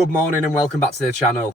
Good morning and welcome back to the channel.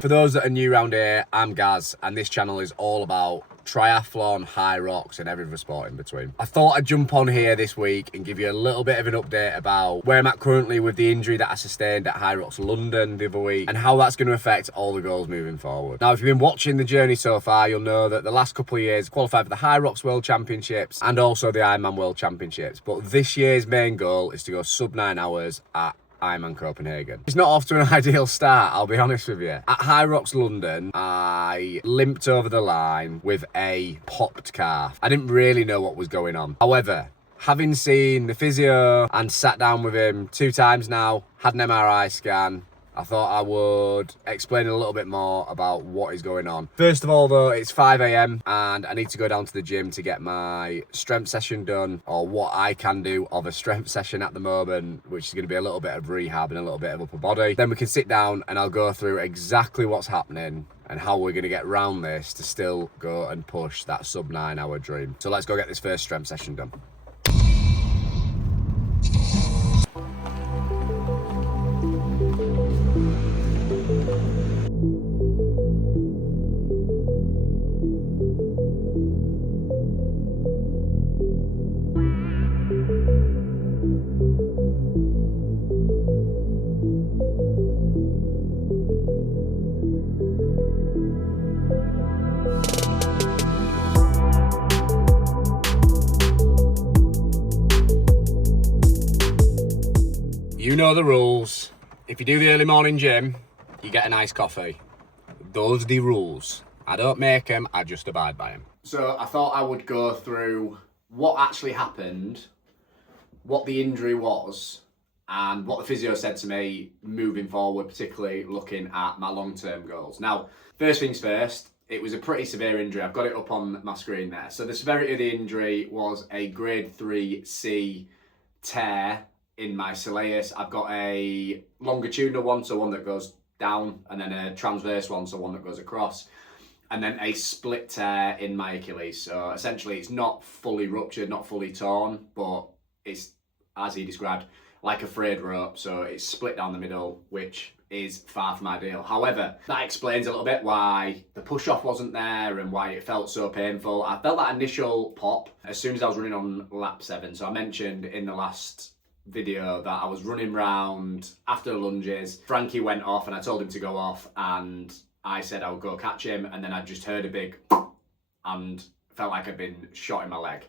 For those that are new around here, I'm Gaz and this channel is all about triathlon, high rocks and every other sport in between. I thought I'd jump on here this week and give you a little bit of an update about where I'm at currently with the injury that I sustained at High Rocks London the other week and how that's going to affect all the goals moving forward. Now, if you've been watching the journey so far, you'll know that the last couple of years qualified for the High Rocks World Championships and also the Ironman World Championships. But this year's main goal is to go sub 9 hours at Ironman Copenhagen. It's not off to an ideal start, I'll be honest with you. At High Rocks London, I limped over the line with a popped calf. I didn't really know what was going on. However, having seen the physio and sat down with him 2 times now, had an MRI scan, I thought I would explain a little bit more about what is going on. First of all though, it's 5 a.m. and I need to go down to the gym to get my strength session done, or what I can do of a strength session at the moment, which is going to be a little bit of rehab and a little bit of upper body. Then we can sit down and I'll go through exactly what's happening and how we're going to get around this to still go and push that sub 9 hour dream. So let's go get this first strength session done. You know the rules. If you do the early morning gym, you get a nice coffee. Those are the rules. I don't make them, I just abide by them. So I thought I would go through what actually happened, what the injury was, and what the physio said to me moving forward, particularly looking at my long-term goals. Now, first things first, it was a pretty severe injury. I've got it up on my screen there. So the severity of the injury was a grade 3C tear in my soleus. I've got a longitudinal one, so one that goes down, and then a transverse one, so one that goes across, and then a split tear in my Achilles. So essentially it's not fully ruptured, not fully torn, but it's, as he described, like a frayed rope. So it's split down the middle, which is far from ideal. However, that explains a little bit why the push-off wasn't there and why it felt so painful. I felt that initial pop as soon as I was running on lap 7. So I mentioned in the last video that I was running round after the lunges. Frankie went off and I told him to go off and I said I would go catch him, and then I just heard a big and felt like I'd been shot in my leg.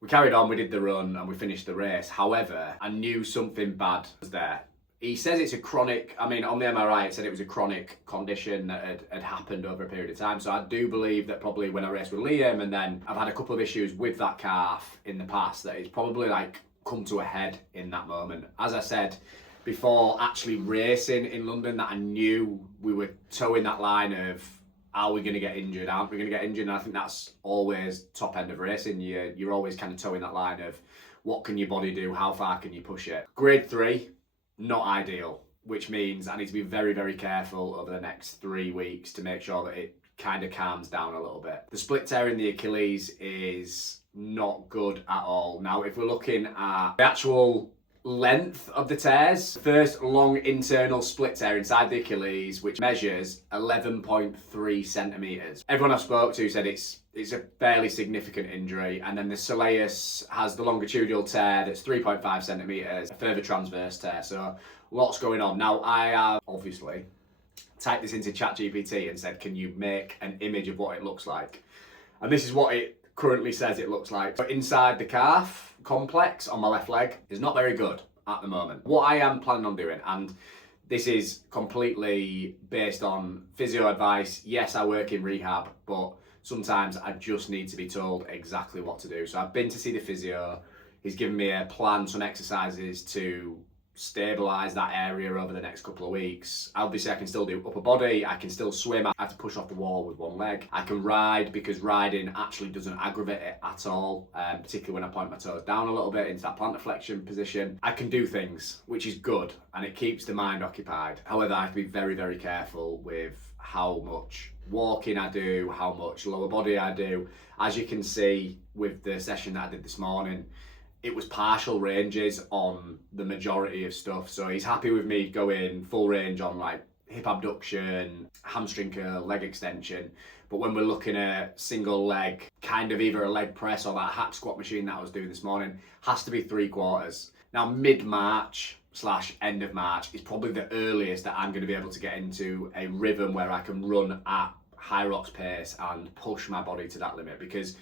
We carried on, we did the run and we finished the race. However, I knew something bad was there. He says it's a chronic, on the MRI it said it was a chronic condition that had happened over a period of time. So I do believe that probably when I raced with Liam, and then I've had a couple of issues with that calf in the past, that it's probably like come to a head in that moment. As I said before actually racing in London, that I knew we were towing that line of, are we going to get injured, aren't we going to get injured? And I think that's always top end of racing. You're always kind of towing that line of what can your body do, how far can you push it. Grade 3, not ideal, which means I need to be very, very careful over the next 3 weeks to make sure that it kind of calms down a little bit. The split tear in the Achilles is not good at all. Now, if we're looking at the actual length of the tears, first long internal split tear inside the Achilles, which measures 11.3 centimeters. Everyone I spoke to said it's a fairly significant injury. And then the soleus has the longitudinal tear that's 3.5 centimeters, a further transverse tear. So lots going on. Now, I have obviously typed this into ChatGPT and said, can you make an image of what it looks like? And this is what it currently says it looks like. But inside the calf complex on my left leg is not very good at the moment. What I am planning on doing, and this is completely based on physio advice. Yes, I work in rehab, but sometimes I just need to be told exactly what to do. So I've been to see the physio. He's given me a plan, some exercises to stabilize that area over the next couple of weeks. Obviously I can still do upper body, I can still swim, I have to push off the wall with one leg. I can ride, because riding actually doesn't aggravate it at all, particularly when I point my toes down a little bit into that plantar flexion position. I can do things, which is good, and it keeps the mind occupied. However, I have to be very, very careful with how much walking I do, how much lower body I do. As you can see with the session that I did this morning, it was partial ranges on the majority of stuff. So he's happy with me going full range on like hip abduction, hamstring curl, leg extension. But when we're looking at single leg, kind of either a leg press or that hack squat machine that I was doing this morning, has to be 3/4. Now mid-March / end of March is probably the earliest that I'm going to be able to get into a rhythm where I can run at high rocks pace and push my body to that limit. Because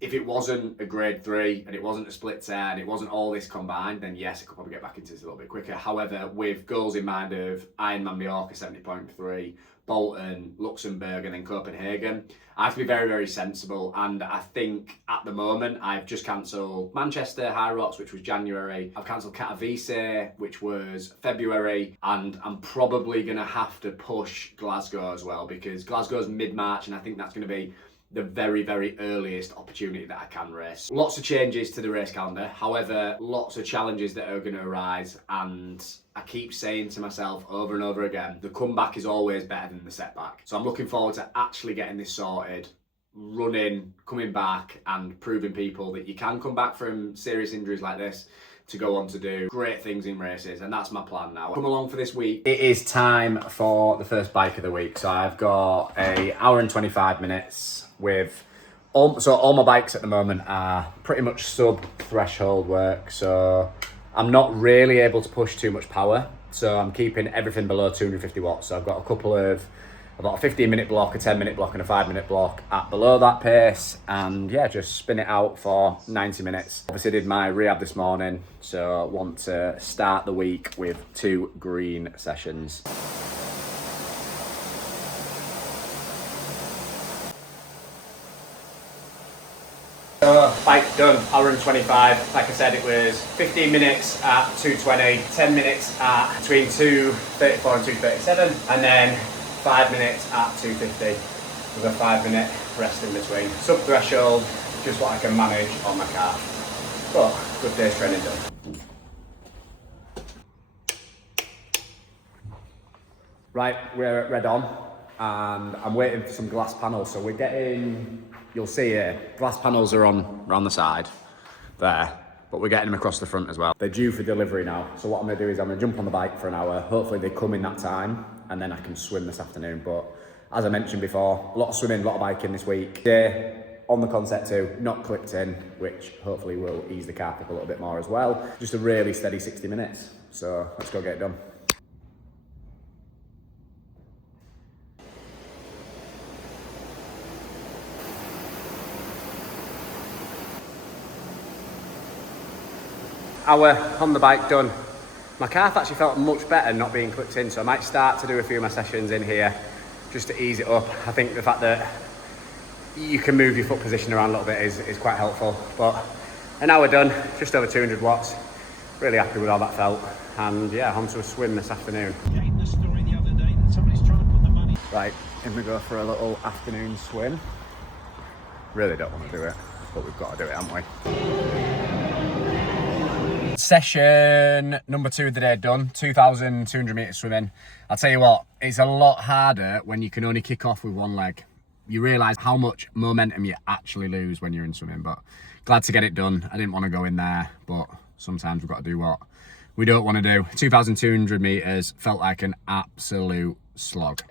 if it wasn't a grade 3 and it wasn't a split tear and it wasn't all this combined, then yes, I could probably get back into this a little bit quicker. However, with goals in mind of Ironman Mallorca 70.3, Bolton, Luxembourg and then Copenhagen, I have to be very, very sensible. And I think at the moment I've just cancelled Manchester High Rocks, which was January. I've cancelled Katowice, which was February. And I'm probably going to have to push Glasgow as well, because Glasgow's mid-March and I think that's going to be the very, very earliest opportunity that I can race. Lots of changes to the race calendar. However, lots of challenges that are going to arise, and I keep saying to myself over and over again, the comeback is always better than the setback. So I'm looking forward to actually getting this sorted, running, coming back and proving people that you can come back from serious injuries like this to go on to do great things in races, and that's my plan now. Come along for this week. It is time for the first bike of the week. So I've got an hour and 25 minutes with all my bikes at the moment are pretty much sub threshold work. So I'm not really able to push too much power. So I'm keeping everything below 250 watts. So I've got a 15-minute block, a 10-minute block and a 5-minute block at below that pace, and yeah, just spin it out for 90 minutes. Obviously did my rehab this morning, so I want to start the week with 2 green sessions. So bike done, hour and 25. Like I said, it was 15 minutes at 220, 10 minutes at between 234 and 237, and then 5 minutes at 250 with a 5-minute rest in between. Sub-threshold, just what I can manage on my calf. But good day's training done. Right, we're at Red On and I'm waiting for some glass panels. So we're getting, you'll see here, glass panels are on around the side there, but we're getting them across the front as well. They're due for delivery now. So what I'm gonna do is I'm gonna jump on the bike for an hour. Hopefully they come in that time, and then I can swim this afternoon. But as I mentioned before, a lot of swimming, a lot of biking this week. Today, on the Concept 2, not clipped in, which hopefully will ease the carpet a little bit more as well. Just a really steady 60 minutes. So let's go get it done. Hour on the bike done. My calf actually felt much better not being clipped in, so I might start to do a few of my sessions in here just to ease it up. I think the fact that you can move your foot position around a little bit is quite helpful. But an hour done, just over 200 watts. Really happy with how that felt. And yeah, on to a swim this afternoon. The story the other day that somebody's trying to put the money. Right, in we go for a little afternoon swim. Really don't want to do it, but we've got to do it, haven't we? Session number 2 of the day done, 2,200 metres swimming. I'll tell you what, it's a lot harder when you can only kick off with one leg. You realise how much momentum you actually lose when you're in swimming, but glad to get it done. I didn't want to go in there, but sometimes we've got to do what we don't want to do. 2,200 metres felt like an absolute slog.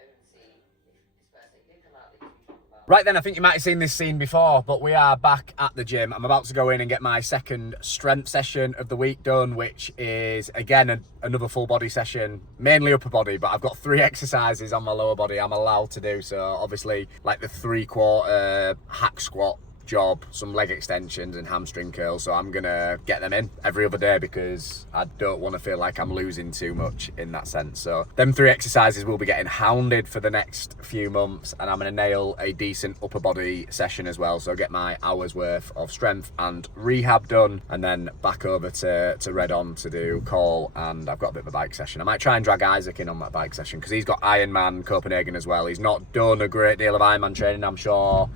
Right then, I think you might have seen this scene before, but we are back at the gym. I'm about to go in and get my second strength session of the week done, which is, again, another full body session, mainly upper body, but I've got 3 exercises on my lower body I'm allowed to do. So obviously, like the 3/4 hack squat job, some leg extensions and hamstring curls. So I'm gonna get them in every other day because I don't want to feel like I'm losing too much in that sense. So them 3 exercises will be getting hounded for the next few months, and I'm gonna nail a decent upper body session as well. So get my hour's worth of strength and rehab done, and then back over to Red On to do call. And I've got a bit of a bike session. I might try and drag Isaac in on that bike session because he's got Ironman Copenhagen as well. He's not done a great deal of Ironman training, I'm sure.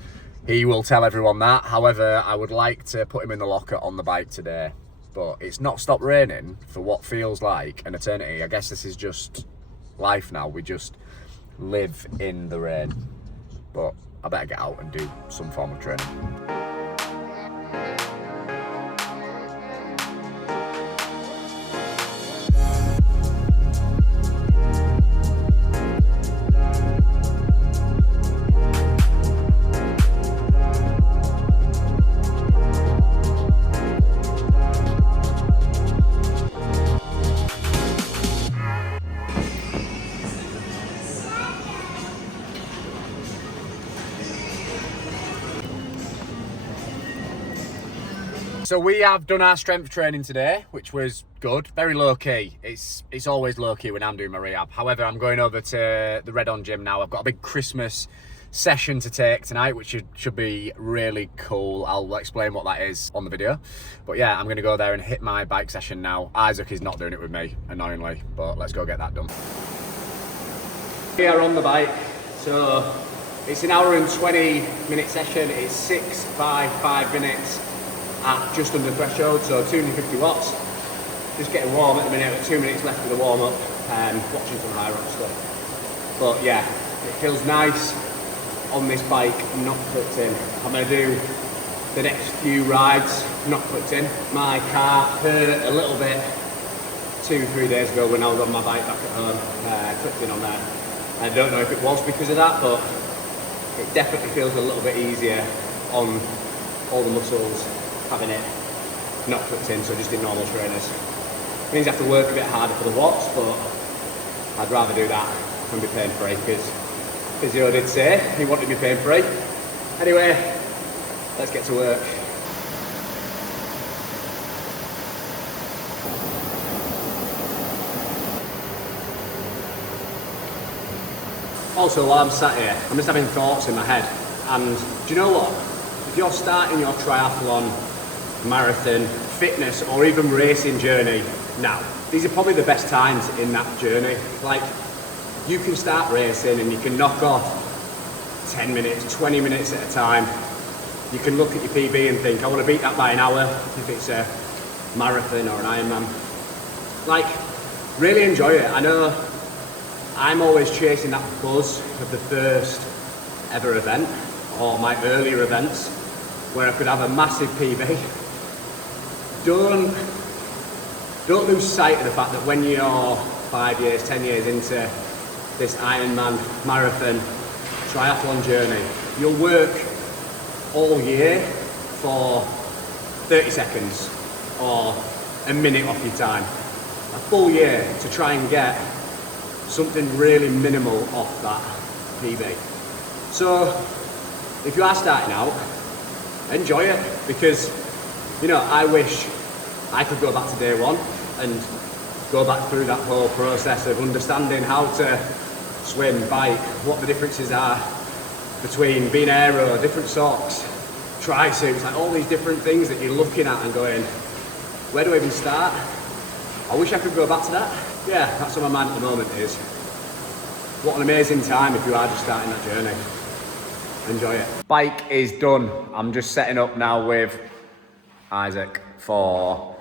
He will tell everyone that. However, I would like to put him in the locker on the bike today. But it's not stopped raining for what feels like an eternity. I guess this is just life now. We just live in the rain. But I better get out and do some form of training. So we have done our strength training today, which was good, very low key. It's always low key when I'm doing my rehab. However, I'm going over to the Red On gym now. I've got a big Christmas session to take tonight, which should be really cool. I'll explain what that is on the video. But yeah, I'm gonna go there and hit my bike session now. Isaac is not doing it with me, annoyingly, but let's go get that done. We are on the bike, so it's an hour and 20-minute session. It's 6 by 5 minutes. At just under threshold, so 250 watts. Just getting warm at the minute, 2 minutes left of the warm up, watching some high rock stuff. But yeah, it feels nice on this bike, not clipped in. I'm gonna do the next few rides, not clipped in. My car hurt a little bit 2-3 days ago when I was on my bike back at home, clipped in on there. I don't know if it was because of that, but it definitely feels a little bit easier on all the muscles having it not clipped in, so just in normal trainers. It means I have to work a bit harder for the watts, but I'd rather do that than be pain free, because physio did say he wanted me pain free. Anyway, let's get to work. Also, while I'm sat here, I'm just having thoughts in my head, and do you know what? If you're starting your triathlon, marathon, fitness, or even racing journey now, these are probably the best times in that journey. Like, you can start racing and you can knock off 10 minutes, 20 minutes at a time. You can look at your PB and think, I want to beat that by an hour if it's a marathon or an Ironman. Like, really enjoy it. I know I'm always chasing that buzz of the first ever event, or my earlier events, where I could have a massive PB. Don't lose sight of the fact that when you're 5 years, 10 years into this Ironman marathon triathlon journey, you'll work all year for 30 seconds or a minute off your time. A full year to try and get something really minimal off that PB. So if you are starting out, enjoy it, because you know, I wish I could go back to day one and go back through that whole process of understanding how to swim, bike, what the differences are between being aero, different socks, tri-suits, like all these different things that you're looking at and going, where do I even start? I wish I could go back to that. Yeah, that's on my mind at the moment is, what an amazing time if you are just starting that journey. Enjoy it. Bike is done. I'm just setting up now with Isaac for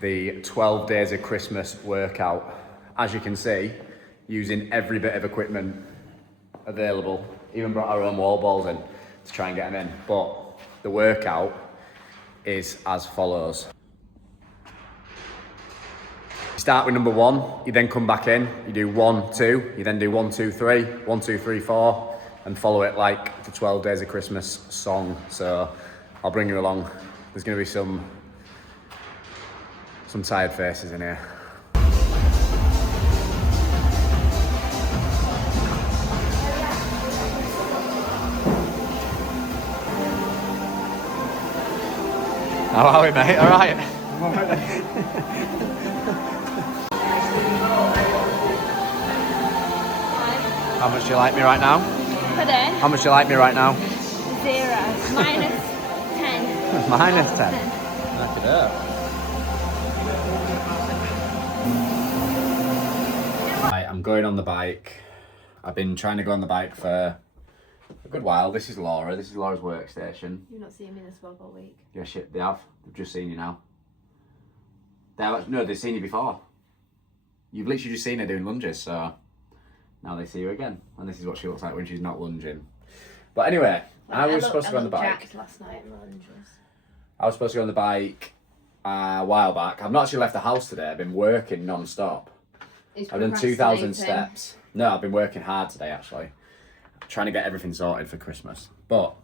the 12 days of Christmas workout. As you can see, using every bit of equipment available, even brought our own wall balls in to try and get them in. But the workout is as follows. You start with number 1, you then come back in, you do 1, 2, you then do 1, 2, 3, 1, 2, 3, 4, and follow it like the 12 Days of Christmas song. So I'll bring you along. There's gonna be some tired faces in here. How are we, mate? All right. How much do you like me right now? Pardon? How much do you like me right now? 0. Minus 10. Minus 10. Knock it up. Right, I'm going on the bike. I've been trying to go on the bike for a good while. This is Laura. This is Laura's workstation. You've not seen me this vlog all week. Yeah, shit, they have. They've just seen you now. No, they've seen you before. You've literally just seen her doing lunges, so now they see you again. And this is what she looks like when she's not lunging. But anyway, I was supposed to go on the bike. Jacked last night in lunges. I was supposed to go on the bike a while back. I've not actually left the house today. I've been working non-stop. He's I've done 2,000 procrastinating. steps. No, I've been working hard today, actually. Trying to get everything sorted for Christmas. But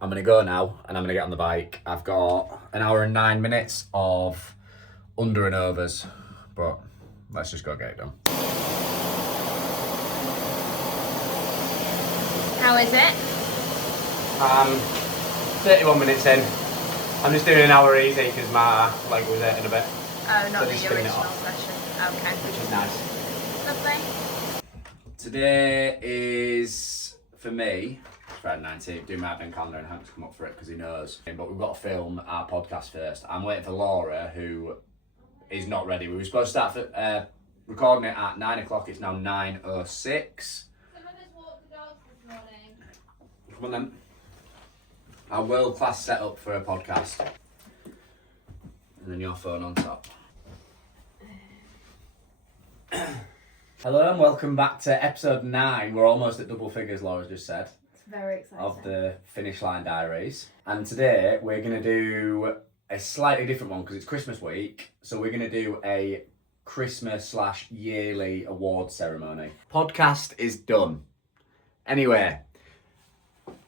I'm going to go now and I'm going to get on the bike. I've got an hour and 9 minutes of under and overs. But let's just go get it done. How is it? 31 minutes in. I'm just doing an hour easy because my leg was hurting a bit. Oh, not So the just spinning it original off. session. Okay. Which is nice. Lovely. Today is, for me, Friday 19th, doing my advent calendar, and Hank's come up for it because he knows. But we've got to film our podcast first. I'm waiting for Laura, who is not ready. We were supposed to start recording it at 9 o'clock. It's now 9:06. Someone just walked the dogs this morning. Come on then. Our world-class setup for a podcast. And then your phone on top. Hello and welcome back to episode 9. We're almost at double figures, Laura's just said, It's very exciting. of the Finish Line Diaries. And today we're going to do a slightly different one because it's Christmas week. So we're going to do a Christmas/yearly award ceremony. Podcast is done. Anyway,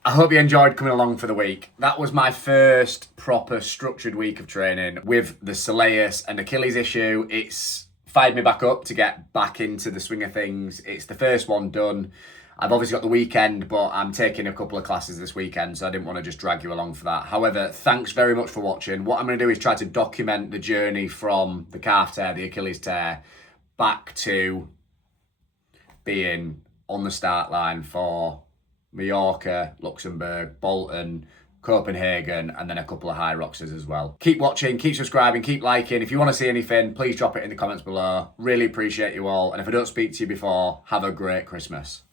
I hope you enjoyed coming along for the week. That was my first proper structured week of training with the soleus and Achilles issue. It's fired me back up to get back into the swing of things. It's the first one done. I've obviously got the weekend, but I'm taking a couple of classes this weekend, so I didn't want to just drag you along for that. However, thanks very much for watching. What I'm going to do is try to document the journey from the calf tear, the Achilles tear, back to being on the start line for Mallorca, Luxembourg, Bolton, Copenhagen, and then a couple of high roxes as well. Keep watching, keep subscribing, keep liking. If you want to see anything, please drop it in the comments below. Really appreciate you all. And if I don't speak to you before, have a great Christmas.